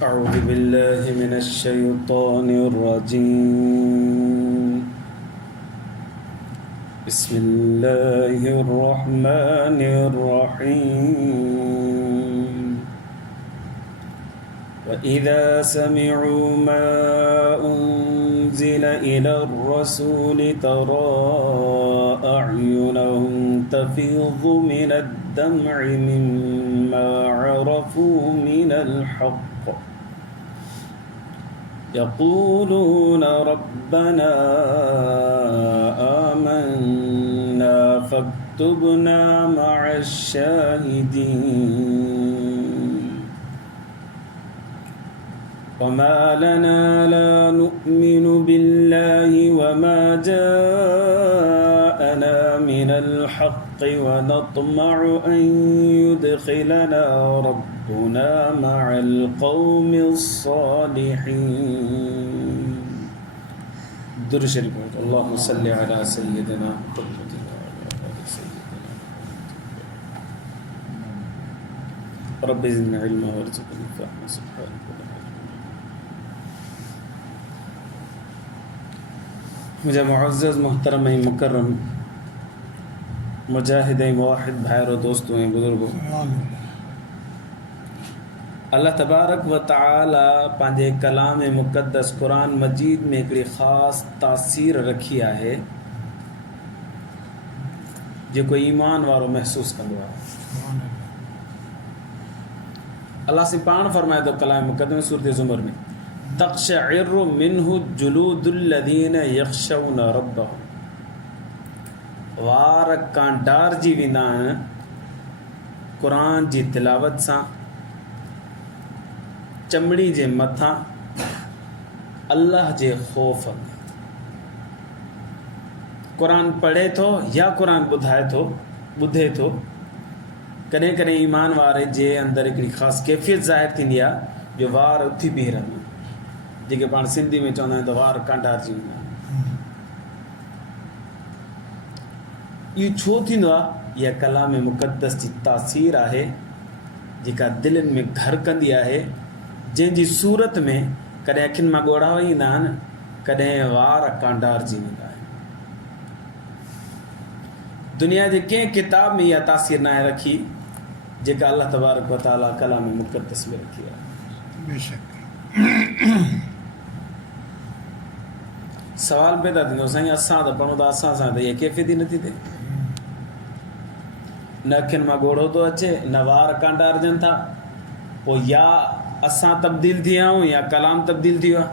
أعوذ بالله من الشيطان الرجيم بسم الله الرحمن الرحيم وإذا سمعوا ما أنزل إلى الرسول ترى أعينهم تفيض من الدمع مما عرفوا من الحق يقولون ربنا آمنا فاكتبنا مع الشاهدين وما لنا لا نؤمن بالله وما جاءنا من الحق ونطمع أن يدخلنا ربنا مع القوم الصالحين. درود شريف اللهم صل على سيدنا محمد وعلى آل سيدنا رب زدنا علما وارزقنا فهما سبحانك. मुझे मुअज़्ज़ज़ मोहतरम मुकर्रम मुजाहिद मुवाहिद भाइरों दोस्तों बुज़ुर्गों, अल्लाह तबारक व तआला पंहिंजे कलाम मुक़द्दस क़ुरान मजीद में हिकिड़ी ख़ासि तासीर रखी आहे जेको ईमान वारो महसूस कंदो आहे। अल्लाह से पाण फरमाए थो कलाम मुक़द्दस में सूरत ज़ुमर में तक़्शइरु मिन्हु जुलूदुल्लज़ीन यख़्शौन रब्बहुम, वार कांडारजी वेंदा आहिनि क़ुरान जी तिलावत सां, चमड़ी जे मथां अल्लाह जे ख़ौफ़ में। क़ुरान पढ़े थो या क़ुरान ॿुधे थो, कॾहिं कॾहिं ईमान वारे जे अंदरि हिकिड़ी ख़ासि कैफ़ियत ज़ाहिर थींदी आहे जो वार उथी बीह रहंदा आहिनि, जेके पाण सिंधी में चवंदा आहियूं त वार कांडारजी वेंदा आहिनि। इहो छो थींदो आहे? इहा कलाम मुक़द्दस जी तासीर आहे जेका दिलनि में घर कंदी आहे, जंहिंजी सूरत में कॾहिं अखियुनि मां ॻोढ़ा ईंदा आहिनि, कॾहिं वार कांडारजी वेंदा आहिनि। दुनिया जे कंहिं किताब में इहा तासीर न आहे रखी जेका अल्लाह तबारक व तआला कलाम मुक़द्दस में रखी आहे। बेशक सवाल पैदा थींदो, साईं असां त पढ़ूं था, असां सां त इहा कैफ़ियत ई नथी थिए, न अखियुनि मां ॻोढ़ो थो अचे, न वार कांडारजनि था, पोइ या असां तब्दील थी विया आहियूं या कलाम तब्दील थी वियो आहे।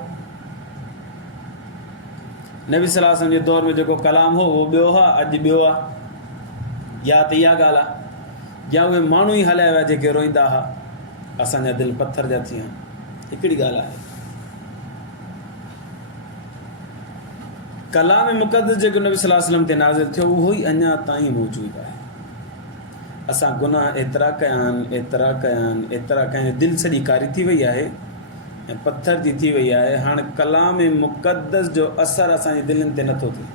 नबी सल्लल्लाहु अलैहि वसल्लम जे दौर में जेको कलाम हो उहो ॿियो आहे, अॼु ॿियो आहे। या त इहा ॻाल्हि आहे, या उहे माण्हू ई हलाया विया जेके रोईंदा हुआ, असांजा दिलि पथर जा थी विया। हिकिड़ी ॻाल्हि आहे, कलाम मुक़द्दस जेको नबी सल्लल्लाहु अलैहि वसल्लम ते नाज़िल थियो उहो ई अञा ताईं मौजूदु आहे। असां गुनाह एतिरा कया आहिनि, दिलि सॼी कारी थी वई आहे ऐं पथर जी थी वई आहे। हाणे कलाम मुक़द्दस जो असरु असांजी दिलनि ते नथो थिए।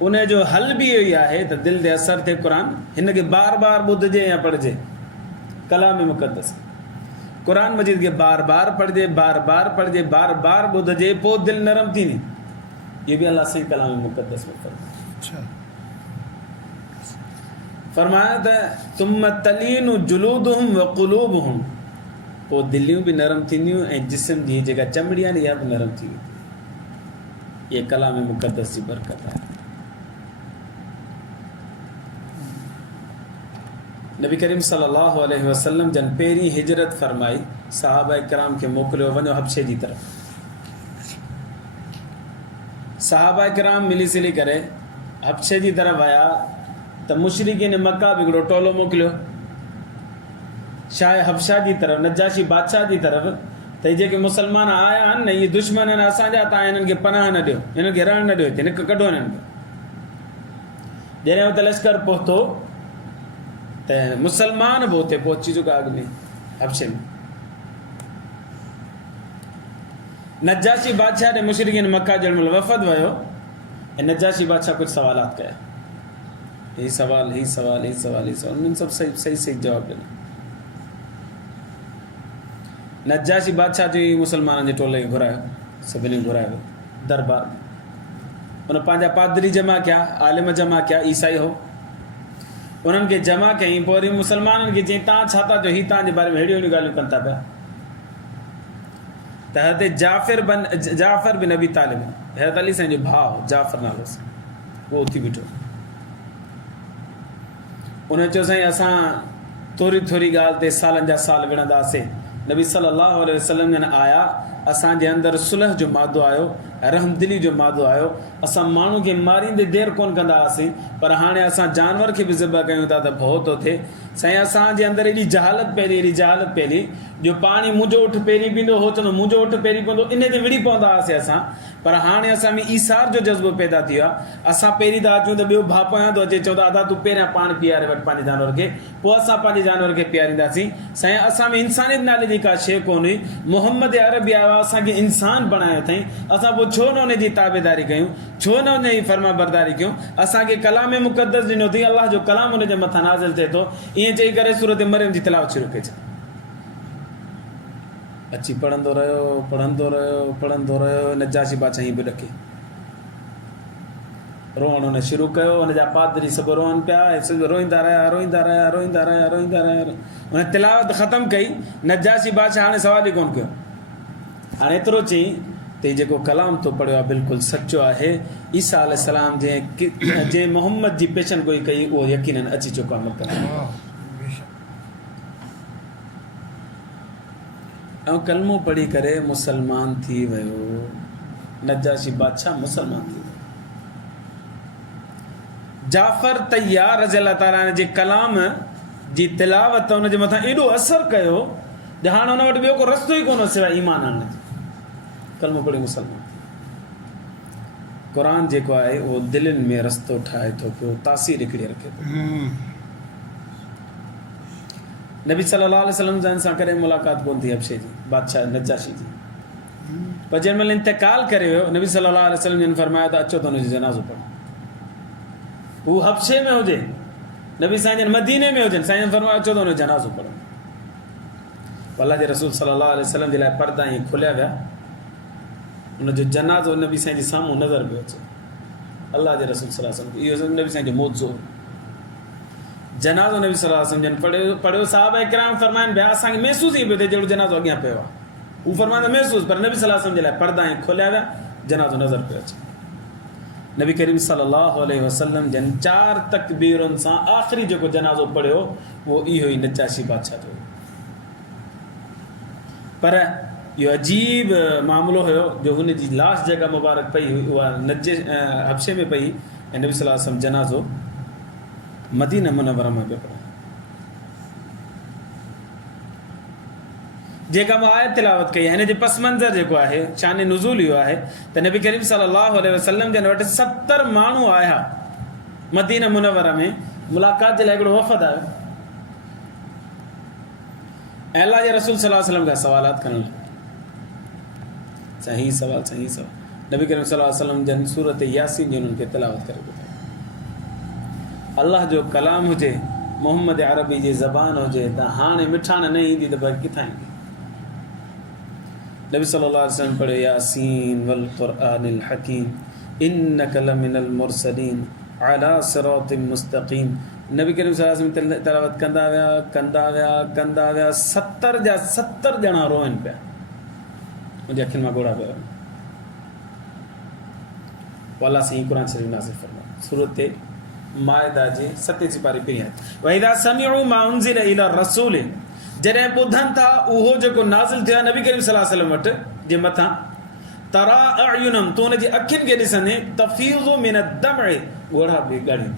उन जो हल बि इहो ई आहे त दिलि ते असरु थिए क़ुरान, हिन खे बार बार ॿुधिजे या पढ़िजे। कलाम मुक़द्दस क़ुरान मजीद खे बार बार पढ़िजे, बार बार पढ़िजे, बार बार ॿुधिजे, पोइ दिलि नरम थींदी। इहो बि अल्लाह सही कलाम मुक़द्दस में फरमाया त तुम तलीनु जुलूदुहुम व क़ुलूबुहुम, पोइ दिलियूं बि नरम थींदियूं ऐं जिस्म जी जेका चमड़ी आहे न इहा बि नरम थी वेंदी। इहा कलाम मुक़द्दस जी बरकत आहे। नबी करीम सल्लल्लाहु अलैहि वसल्लम जन पहिरीं हिजरत फरमाई, सहाबा किराम खे मोकिलियो वञो हबशे जी तरफ़। सहाबा किराम मिली सिली करे हबशे जी तरफ़ आया त मुशरिकीन मक्का बि हिकिड़ो टोलो मोकिलियो शाह हबशा जी तरफ़, नजाशी बादशाह जी तरफ़, त जेके मुसलमान आया आहिनि न इहे दुश्मन आहिनि असांजा, तव्हां हिननि खे पनाह न ॾियो, हिननि खे रहण न ॾियो, हिते निक कढो हिननि खे। जॾहिं हुते लश्कर पहुतो त मुसलमान बि हुते पहुची चुका अॻु में हबशे में। नजाशी बादशाह ने मुशरिकीन मक्का जड़ में वफ़द वियो ऐं नजाशी बादशाह कुछ सवालात कया, यही सवाल उन्होंने सब सही जवाब ॾिना। नजाशी बादशाह जो मुसलमाननि जे टोले खे घुरायो, सभिनी घुरायो दरबार में। उन पंहिंजा पादरी जमा कया, आलिम जमा कया, ईसाई हो, उन्हनि खे जमा कयईं। पोइ वरी मुसलमाननि खे चयईं तव्हां छा था चओ, हीअ तव्हांजे बारे में अहिड़ियूं ॻाल्हियूं कनि था पिया। त हिते जाफ़र बिन अबी तालिब, हज़रत अली साईं जो भाउ जाफ़र नालो सां, उहो उथी बीठो। उन चयो साईं असां थोरी थोरी ॻाल्हि ते सालनि जा साल विढ़ंदासीं। नबी सल्लल्लाहु अलैहि वसल्लम जन आया, असांजे अंदरि सुलह जो मादो आयो, रहमदिली जो मादो आयो। असां माण्हू खे मारींदे देरि कोन कंदा हुआसीं, पर हाणे असां जानवर खे बि ज़िबह कयूं था त भउ थो थिए। साईं असांजे अंदरि एॾी जहालत पहिरीं जो पाणी मुंहिंजो उठ पहिरीं पींदो, हो चवंदो मुंहिंजो उठ पहिरीं पींदो, इन ते विड़ी पवंदा हुआसीं असां। पर हाणे असां में ईसार जो जज़्बो पैदा थी वियो आहे। असां पहिरीं था अचूं त ॿियो भाउ पोयां थो अचे, चवंदो अदा तूं पहिरियां पाणी पीआरे वठि पंहिंजे जानवर खे, पोइ असां पंहिंजे जानवर खे पीआरींदासीं। साईं असां में इंसानियत नाले जी का शइ कोन हुई। मोहम्मद अरबी आयो आहे, असांखे इंसान बणायो अथई। असां पोइ छो न उन जी ताबेदारी कयूं, छो न उन जी फर्मा बरदारी कयूं। असांखे कलाम मुक़द्दस ॾिनो अथई, अलाह जो कलाम उन जे मथां नाज़िल थिए थो। ईअं चई करे सूरत मरियम जी तिलावत शुरू कई। अची पढ़ंदो रहियो। नजाशी बादशाह हीअं बि ॾके रोअण हुन शुरू कयो। हुनजा पादरी सभु रोअनि पिया, रोईंदा रहिया। हुन तिलावत ख़तमु कई। नजाशी बादशाह हाणे सवाल ई कोन कयो। हाणे एतिरो चई त जेको कलाम तो पढ़ियो आहे बिल्कुलु सचो आहे। ईसा अलैहिस्सलाम जंहिं मोहम्मद जी पेशन गोई कई, उहो यकीनन अची चुको आहे मक्का। ऐं कलमो पढ़ी करे मुसलमान थी वियो। नजाशी बादशाह मुसलमान थी वियो। जाफ़र तैयार रज़ी अल्लाह ताला जे कलाम जी तिलावत हुनजे मथां एॾो असरु कयो जो हाणे हुन वटि ॿियो को रस्तो ई कोन सिवाइ ईमान आणण जो। कलमो पढ़ी मुसलमान थी वियो। क़ुरान जेको आहे उहो दिलनि में रस्तो ठाहे थो पियो, तासीर हिकिड़ी रखे थो। नबी सल्लल्लाहु अलैहि वसल्लम जन सां कॾहिं मुलाक़ात कोन थी हबशे जी, बादशाह नजाशी जी। पर जंहिं महिल इंतकाल करे वियो, नबी सल्लल्लाहु अलैहि वसल्लम जन फरमाया त अचो त हुनजो जनाज़ो पढ़ो। हू हबशे में हुजे, नबी साईं जन मदीने में हुजनि, साईं जन फरमाया अचो त हुनजो जनाज़ो पढ़ो। अल्लाह जे रसूल सल्लल्लाहु अलैहि वसल्लम जे लाइ पर्दा ईअं खुलिया विया। हुनजो जनाज़ो नबी साईं जे साम्हूं नज़र पियो अचे। अल्लाह जे रसूल सल्लल्लाहु अलैहि वसल्लम, इहो नबी साईं जो मौजो जनाज़ो नबी सल्लल्लाहु अलैहि वसल्लम जन पढ़ियो। साहबा किराम फरमाइनि पिया असांखे महसूस ई पियो थिए जहिड़ो जनाज़ो अॻियां पियो आहे। हू फरमाईंदा महसूस, पर नबी सल्लल्लाहु अलैहि वसल्लम जे लाइ पर्दा ऐं खोलिया विया, जनाज़ो नज़र पियो अचे। नबी करीम सल्लल्लाहु अलैहि वसल्लम जन 4 तकबीरुनि सां आख़िरी जेको जनाज़ो पढ़ियो उहो इहो ई नजाशी बादशाह जो। पर इहो अजीब मामिलो हुयो जो हुन जी लाश जॻह मुबारक पई हुई, उहा हबशे में पई, ऐं नबी सल्लल्लाहु अलैहि वसल्लम जनाज़ो मदीना मुनव्वरा में पियो पढ़े। जेका मां आयत तिलावत कई, हिन जो पस मंज़र जेको आहे, शान नुज़ूल इहो आहे त नबी करीम सल्लल्लाहु अलैहि वसल्लम जन वटि 70 माण्हू आया मदीना मुनव्वरा में मुलाक़ात जे लाइ। हिकिड़ो वफ़द आयो ऐं अल्लाह जे रसूल सल्लल्लाहु अलैहि वसल्लम खां सवालात करण लॻा। सही सवाल नबी करीम सल्लल्लाहु अलैहि वसल्लम जन सूरत यासीन जी उन्हनि खे तिलावत करे ॿुधाई। अल्लाह जो कलाम हुजे, मोहम्मद अरबी जी ज़बान हुजे त हाणे मिठाण न ईंदी त भई किथां ईंदी। नबी सल्लल्लाहु अलैहि वसल्लम पढ़े यासीन वल क़ुरआनिल हकीम इन्नका लमिनल मुरसलीन अला सिरातिम मुस्तक़ीम। नबी करीम सल्लल्लाहु अलैहि वसल्लम तिलावत कंदा विया 70 जा 70 ॼणा रोइनि पिया। मुंहिंजी अखियुनि मां ॻोढ़ा पिया। अल्लाह साईं क़ुरान शरीफ़ नाज़िल फरमायो सूरत माइदा जे 7 सिपारी पहिरीं आयत। वइदा समिउ मा उनज़िल इला रसूल, जॾहिं ॿुधनि था उहो जेको नाज़िल थियो आहे नबी करीम सल्लल्लाहु अलैहि वसल्लम वटि जे मथां, तरा अयुनम, तो हुनजी अखियुनि खे ॾिसंदे तफ़ीज़ु मिन अद-दम, ॻोढ़ा बि ॻाढ़ी।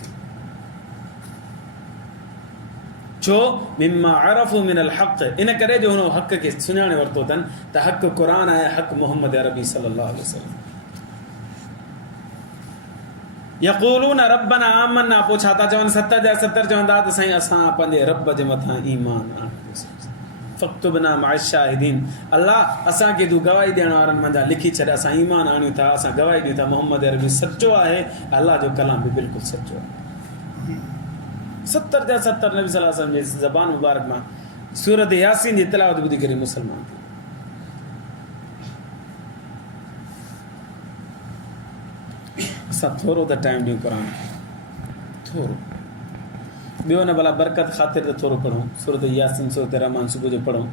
छो मिम्मा अरफ़ु मिनल हक़, इन करे जो हुन हक़ खे सुञाणे वरितो अथनि त हक़ क़ुरान आहे, हक़ मोहम्मद अरबी सल्लल्लाहु अलैहि वसल्लम। यक़ूलून रब्बना आमन्ना, पोइ छा था चवनि 70 जा 70 चवंदा त साईं असां पंहिंजे रब जे मथां ईमान आणींदासीं। फ़क्तुबना मअश शाहिदीन, अल्लाह असांखे तूं गवाही ॾियण वारनि मंझां लिखी छॾ, असां ईमान आणियूं था, असां गवाही ॾियूं था मोहम्मद अरबी सचो आहे, अल्लाह जो कलाम बि बिल्कुलु सचो आहे। 70 जा 70 नबी सल्लल्लाहु अलैहि वसल्लम जी ज़बान मुबारक मां सूरत यासीन जी तिलावत ॿुधी करे मुसलमान थी। असां थोरो त टाइम ॾियूं क़ुर खे, थोरो ॿियो न भला बरकत ख़ातिर त थोरो पढ़ूं, सूरत यासीन सूरत रहमान सुबुह जो पढ़ूं,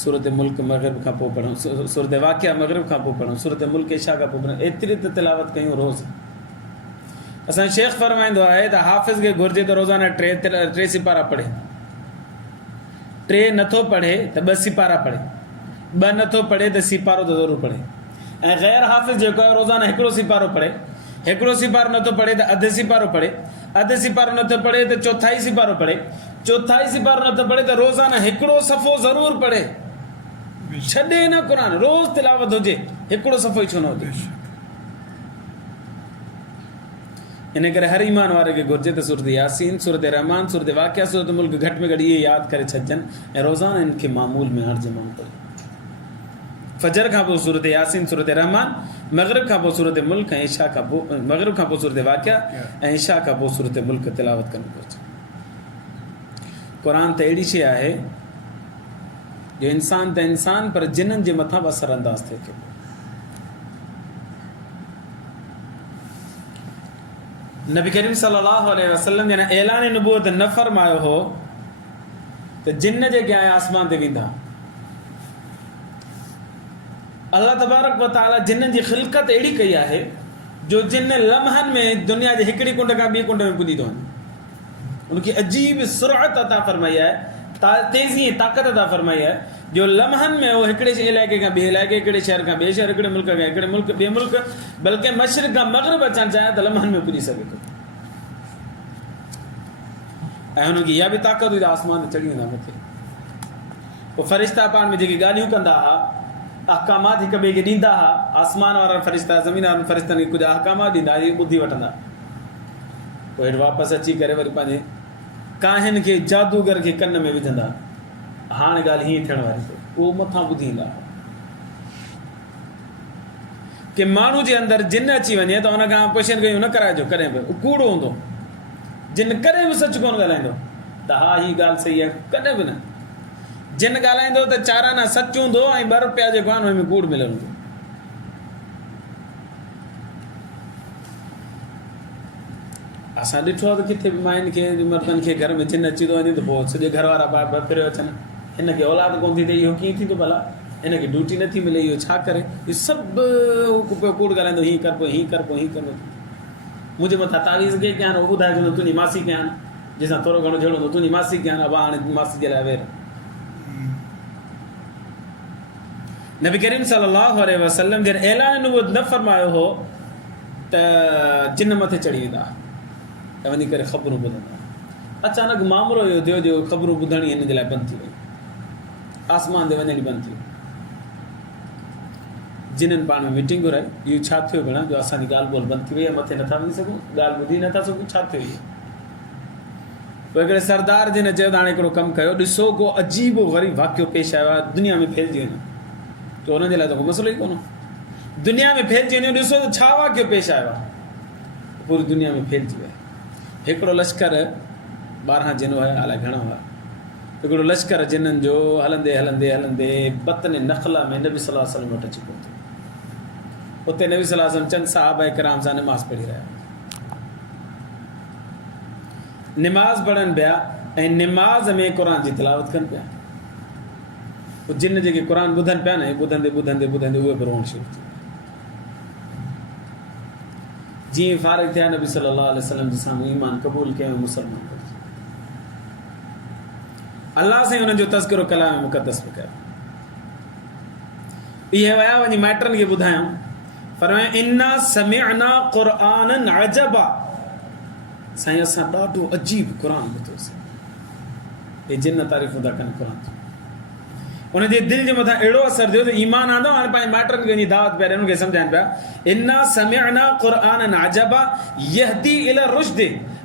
सूरत मुल्क मग़रिब खां पोइ पढ़ूं, सूरत वाक़िया मग़रिब खां पोइ पढ़ूं, सूरत मुल्क इशा खां पोइ पढ़ूं, एतिरी त तिलावत कयूं रोज़। असांजो शेख फरमाईंदो आहे त हाफ़िज़ खे घुरिजे त रोज़ाना टे सिपारा पढ़े, टे नथो पढ़े त 2 सिपारा पढ़े, 2 नथो पढ़े त सिपारो त ज़रूरु पढ़े। ऐं ग़ैर हाफ़िज़ जेको आहे रोज़ाना हिकिड़ो सिपारो पढ़े, हिकिड़ो सिपारो नथो पढ़े त अधु सिपारो पढ़े, अधु सिपारो नथो पढ़े त चौथाई सिपारो पढ़े, चौथाई सिपारो नथो पढ़े त रोज़ाना हिकिड़ो सफ़ो ज़रूरु पढ़े, छॾे न क़ुर, रोज़ तिलावत हुजे, हिकिड़ो सफ़ो ई छो न हुजे। इन करे हर ईमान वारे खे घुरिजे त सूरत यासीन, सूरत रहमान, सूरत वाक़िया, सूरत मुल्क घटि में घटि इहे यादि करे छॾिजनि ऐं रोज़ाना इनखे मामूल में हर ज़मानो पढ़े। फजर खां पोइ सूरत यासीन, सूरत रहमान, मग़रिब खां पोइ सूरत मुल्क ऐं इशा खां पोइ मग़रिब खां पोइ सूरत वाक़िया ऐं इशा खां पोइ सूरत मुल्क तिलावत करणु घुरिजे। क़ुर त अहिड़ी शइ आहे जो इंसान त इंसान पर जिन्हनि जे मथां बि असर अंदाज़ थिए थो। नबी करीम सल्लल्लाहु अलैहि वसल्लम जन ऐलान नबूवत न फरमायो हो त जिन्न जेके आया आसमान ते वेंदा। अल्लाह तबारक व तआला जिन्ननि जी ख़िलक़त अहिड़ी कई आहे जो जिन लम्हनि में दुनिया जे हिकिड़ी कुंड खां ॿी कुंड में पुॼी थो वञे, उनखे अजीब सुरअत अता फरमाई आहे, तेज़ी ताक़त अता फरमाई आहे जो लम्हनि में वो हिकिड़े इलाइक़े खां ॿिए इलाइक़े, हिकिड़े शहर खां ॿिए शहर, हिकिड़े मुल्क खां हिकिड़े मुल्क, ॿिए मुल्क, बल्कि मशरिक़ खां मग़रिब अचणु चाहे त लम्हनि में पुॼी सघे थो। ऐं हुनखे इहा बि ताक़त हुई त आसमान ते चढ़ी वेंदा मथे। पोइ फ़रिश्ता पाण में जेके ॻाल्हियूं कंदा हुआ, अहकामात हिक ॿिए खे ॾींदा हुआ, आसमान वारा फ़रिश्ता ज़मीन वारनि फ़रिश्तनि खे कुझु अहकामात ॾींदा, इहे ॿुधी वठंदा, पोइ हेठि वापसि अची करे वरी पंहिंजे काहिन खे, जादूगर खे कन में विझंदा, हाणे ॻाल्हि हीअं थियण वारी, उहो मथां ॿुधी ईंदा। कि माण्हू जे अंदरि जिन अची वञे त हुन खां पेशन कयूं न कराइजो कॾहिं बि, कूड़ो हूंदो, जिन कॾहिं बि सच कोन ॻाल्हाईंदो त हा हीअ ॻाल्हि सही आहे, कॾहिं बि न। जिन ॻाल्हाईंदो त 4 आना सच हूंदो ऐं 2 रुपया जेको आहे हुन में कूड़ मिलियल हूंदो। असां ॾिठो आहे त किथे बि माइनि खे, मर्दनि खे घर में जिन अची थो वञे त पोइ सॼे घर वारा ॿार फिरियो अचनि, हिनखे औलाद कोन थी थिए, इहो कीअं थींदो भला, हिनखे ड्यूटी नथी मिले, इहो छा करे, इहो सभु कूड़ ॻाल्हाईंदो, हीअं कर पोइ हीअं कर पोइ हीअं कर, मुंहिंजे मथां तावीज़ के कयां, उहो ॿुधाए छॾो तुंहिंजी मासी कयां, जंहिंसां थोरो घणो जहिड़ो हूंदो तुंहिंजी मासी कयां, अब हाणे मासी जे लाइ वेर। नबी करीम सल्लल्लाहु अलैहि वसल्लम जन ऐलान नबूवत न फरमायो हो त जिन मथे चढ़ी वेंदा त वञी करे ख़बरूं ॿुधंदा। अचानक मामलो इहो थियो जो ख़बरूं ॿुधणी हिन जे लाइ बंदि थी वई, आसमान ते वञणी बंदि थी वई। जिन्हनि पाण में मीटिंग घुराई, इहो छा थियो भेण जो असांजी ॻाल्हि ॿोल बंदि थी वई आहे, मथे नथा वञी सघूं, ॻाल्हि ॿुधी नथा सघूं, छा थियो इहो? पोइ हिकिड़े सरदार जिन चयो त हाणे हिकिड़ो कमु कयो, ॾिसो को अजीब ग़रीब वाक़ियो पेश आयो आहे, दुनिया में फैलिजी वञे, त हुनजे लाइ त को मसइलो ई कोन, दुनिया में फैलिजी वञो, ॾिसो त छा वाक़ियो पेश आयो आहे, पूरी दुनिया में फैलिजी वियो। हिकिड़ो लश्कर 12 जिन हुआ, अलाए घणा हुआ, हिकिड़ो लश्कर जिन्हनि जो हलंदे हलंदे हलंदे बतन नख़ला में नबी सल्लल्लाहु अलैहि वसल्लम वटि अची पहुतो। उते नबी सल्लल्लाहु अलैहि वसल्लम चंद सहाबा किराम सां नमाज़ पढ़ी रहिया, नमाज़ पढ़नि पिया ऐं नमाज़ में क़ुर जी तिलावत कनि पिया। जिन जेके क़ुर ॿुधनि पिया न, ॿुधंदे ॿुधंदे ॿुधंदे उहे बि रोअण शुरू थी विया। जीअं फारिग थिया नबी सल्लल्लाहु अलैहि वसल्लम जे साम्हूं ईमान क़बूल कयो, मुसलमान बणिजी, अल्लाह सां हुननि जो तज़किरो कलाम मुक़द्दस में कयो। इहे विया वञी माइटनि खे ॿुधायूं, फरमायो इन्ना समिअना क़ुरआनन अजबा, साईं असां ॾाढो अजीब क़ुर ॿुधोसीं। हे जिन तारीफ़ूं था कनि क़ुर जी, उनजे दिलि जे मथां अहिड़ो असरु थियो त ईमान आंदो। हाणे पंहिंजे माइटनि खे वञी दावत पिया ॾियनि, उनखे सम्झाइनि पिया, इन्ना समिअना क़ुरआनन अजबा यहदी इला रुश्द,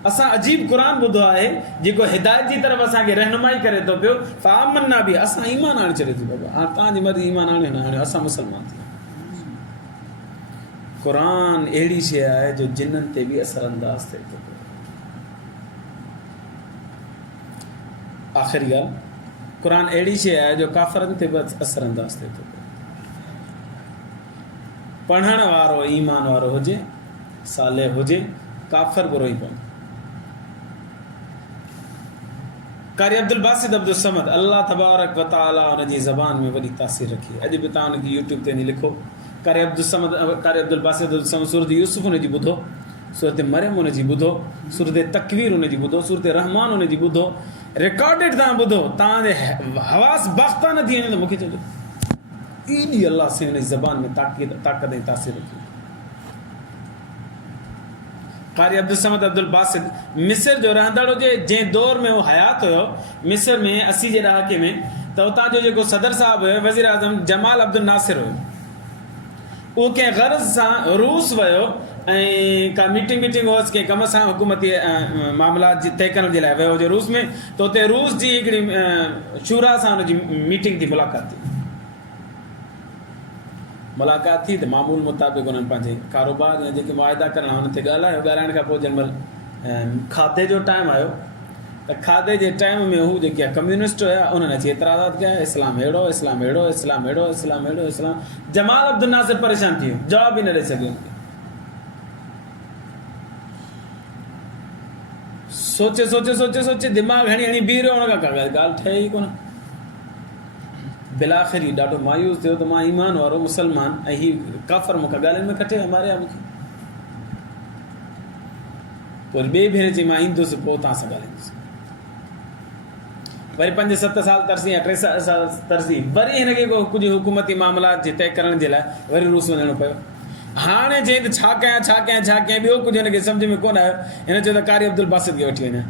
असां अजीब क़ुर ॿुधो आहे जेको हिदायत जी तरफ़ असांखे रहनुमाई करे थो पियो, फ़आमन्ना बि, असां ईमान आणे छॾियो थी बाबा, हाणे तव्हांजी मर्ज़ी, ईमान आणे न हाणे असां मुसलमान थी। क़ुर अहिड़ी शइ आहे जो जिन्हनि ते बि असर अंदाज़ थिए थो पियो। आख़िरी ॻाल्हि, क़ुर अहिड़ी शइ आहे जो काफ़रनि ते बि असर अंदाज़ थिए थो पियो। पढ़ण वारो ईमान वारो हुजे सालेह हुजे काफ़िर बि रोई पवंदो। कारी अब्दुल बासित अब्दुल समद अल्लाह तबारक व तआला उन जी ज़बान में वॾी तासीर रखी। अॼु बि तव्हां उनजी यूट्यूब ते लिखो कारी अब्दुल बासित अब्दुल समद सूरत यूसुफ उनजी ॿुधो, सूरत मरियम उनजी ॿुधो, सूरत तकवीर उनजी ॿुधो, सूरत रहमान उनजी ॿुधो, रिकॉर्डेड तव्हां ॿुधो, तव्हांजे हवास बाख़्ता न थी वञे त मूंखे चइजो एॾी अल्लाह से हुन जी ज़बान में ताक़त ऐं तासीर रखी। कारी अब्दुल समद अब्दुल बासित मिस्र जो रहंदड़ हुजे, जंहिं दौर में उहो हयात हुयो मिस्र में 80 जे ॾहाके में, त उतां जो जेको सदर साहिबु हुयो वज़ीर आज़म जमाल अब्दुल नासिर हुयो, उहो कंहिं ग़रज़ सां रूस वियो ऐं का मीटिंग हुअसि कंहिं कम सां हुकूमती मामलात तय करण जे लाइ वियो हुजे रूस में, त उते रूस जी हिकिड़ी शूरा सां हुनजी मीटिंग थी, मुलाक़ात थी त मामूल मुताबिक़ उन्हनि पंहिंजे कारोबार या जेके मुआदा करणा हुन ते ॻाल्हाइण खां पोइ जंहिं खाधे जो टाइम आयो त खाधे जे टाइम में हू जेके कम्यूनिस्ट हुया उन्हनि अची एतिराज़ात कया, इस्लाम अहिड़ो, इस्लाम अहिड़ो, इस्लाम अहिड़ो, इस्लाम अहिड़ो, इस्लाम। जमाल अब्दुल नासिर परेशान थी वियो, जवाब ई न ॾेई सघियो। सोचे सोचे सोचे सोचे दिमाग़ हणी हणी बीह रहियो, हुन खां ॻाल्हि ठहे ई कोन। बिलाख़िरी ॾाढो मायूस थियो त मां ईमान वारो मुसलमान ऐं हीउ काफ़र मूंखां ॻाल्हियुनि में कटे मारिया मूंखे। पोइ ॿिए भेरे चई मां ईंदुसि पोइ तव्हां सां ॻाल्हाईंदुसि। वरी 5-7 साल तरसी या 3 साल तरसी वरी हिनखे को कुझु हुकूमती मामलात जे तय करण जे लाइ वरी रूस वञिणो पियो। हाणे चई त छा कयां ॿियो कुझु हिनखे सम्झ में कोन आयो। हिन चयो त कारी अब्दुल बासित खे वठी वञा।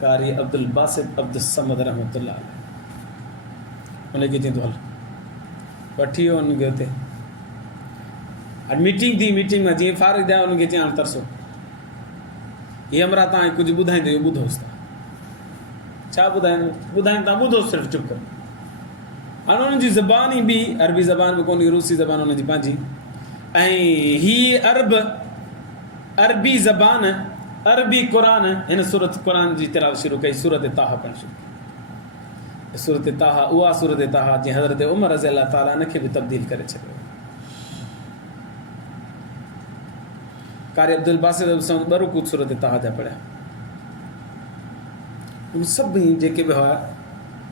कारी अब्दुल बासित अब्दुल समद रहमतुल्लाह अलैह उनखे चई हल वठी वियो हुनखे हुते। मीटिंग थी, मीटिंग में जीअं फारिग थिया हुनखे चई हाणे तरसो हीअ हमरा तव्हांखे कुझु ॿुधाईंदो, इहो ॿुधोसि तव्हां छा ॿुधाईंदो तव्हां ॿुधोसि, सिर्फ़ु चुप करो। हाणे हुननि जी ज़बान ई ॿी, अरबी ज़बान बि कोन्हे, रूसी ज़बान हुनजी पंहिंजी, ऐं हीअ अरबी ज़बान अरबी क़ुरान हिन सूरत क़ुरान जी तिलावत शुरू कई, सूरत ताहा पढ़णु शुरू कई। सूरत ताहा उहा सूरत ताहा जीअं हज़रत उमर रज़ी अल्लाह ताला हिनखे बि तब्दील करे छॾियो। कारी अब्दुल बासित ॿ रुकू सूरत ताहा जा पढ़िया। उन सभई जेके बि हुआ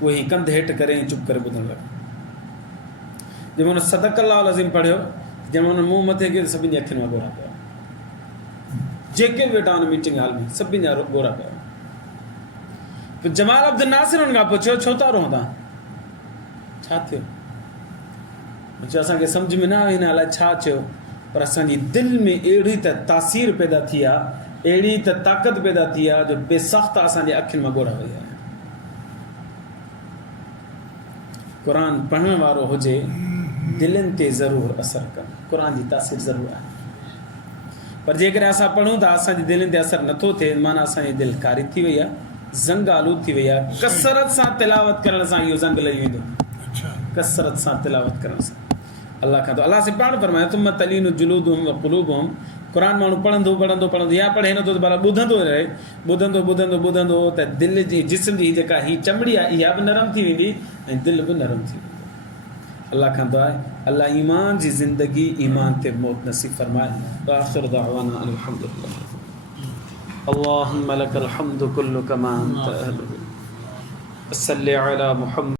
उहे ई कंध हेठि करे ऐं चुप करे ॿुधणु लॻा। जंहिं महिल सदक़ल्लाहुल अज़ीम पढ़ियो, जंहिं महिल मुंहुं मथे कयो त सभिनि जी अखियुनि मां ॻोढ़ा पिया। जेके बि वेठा हुन मीटिंग हॉल में सभिनि जा ॻोढ़ा पिया। पोइ जमाल अब्दुल नासिर हुन खां पुछियो छो था रोहंदा, छा थियो? चयो असांखे सम्झ में न आयो हिन अलाए छा चयो, पर असांजी दिलि में अहिड़ी त तासीर पैदा थी आहे, अहिड़ी त ताक़त पैदा थी आहे जो बेसाख़्त असांजे अखियुनि मां ॻोढ़ा वई आहे। क़ुरान पढ़ण वारो हुजे दिलनि ते ज़रूरु असरु कनि, क़ुरान जी तासीर ज़रूरु आहे। पर जेकॾहिं असां पढ़ूं था असांजी दिलनि ते असरु नथो थिए, माना असांजी दिलि कारी थी वई आहे, ज़ंग आलूद थी वई आहे। कसरत सां तिलावत करण सां इहो ज़ंग लही वेंदो, कसरत सां तिलावत करण सां। अल्लाह खां तो अल्लाह से पाण फरमाए तुम तलीनु जुलूदुहुम व क़ुलूबुहुम। क़ुरान माण्हू पढ़ंदो या पढ़े नथो त भला ॿुधंदो रहे, ॿुधंदो त दिलि जी जिस्म जी जेका हीअ चमड़ी आहे इहा बि नरम थी वेंदी ऐं दिलि बि नरम थी वेंदी। अल्लाह खां दुआ आहे अल्लाह ईमान जी ज़िंदगी ईमान ते मौत नसीब फरमाए। आख़िर दावाना अल्हम्दुलिल्लाह। अल्लाहुम्मा लकल हम्दु कुल्लु कमा अंत अहलुहु। सल्लि अला मुहम्मद।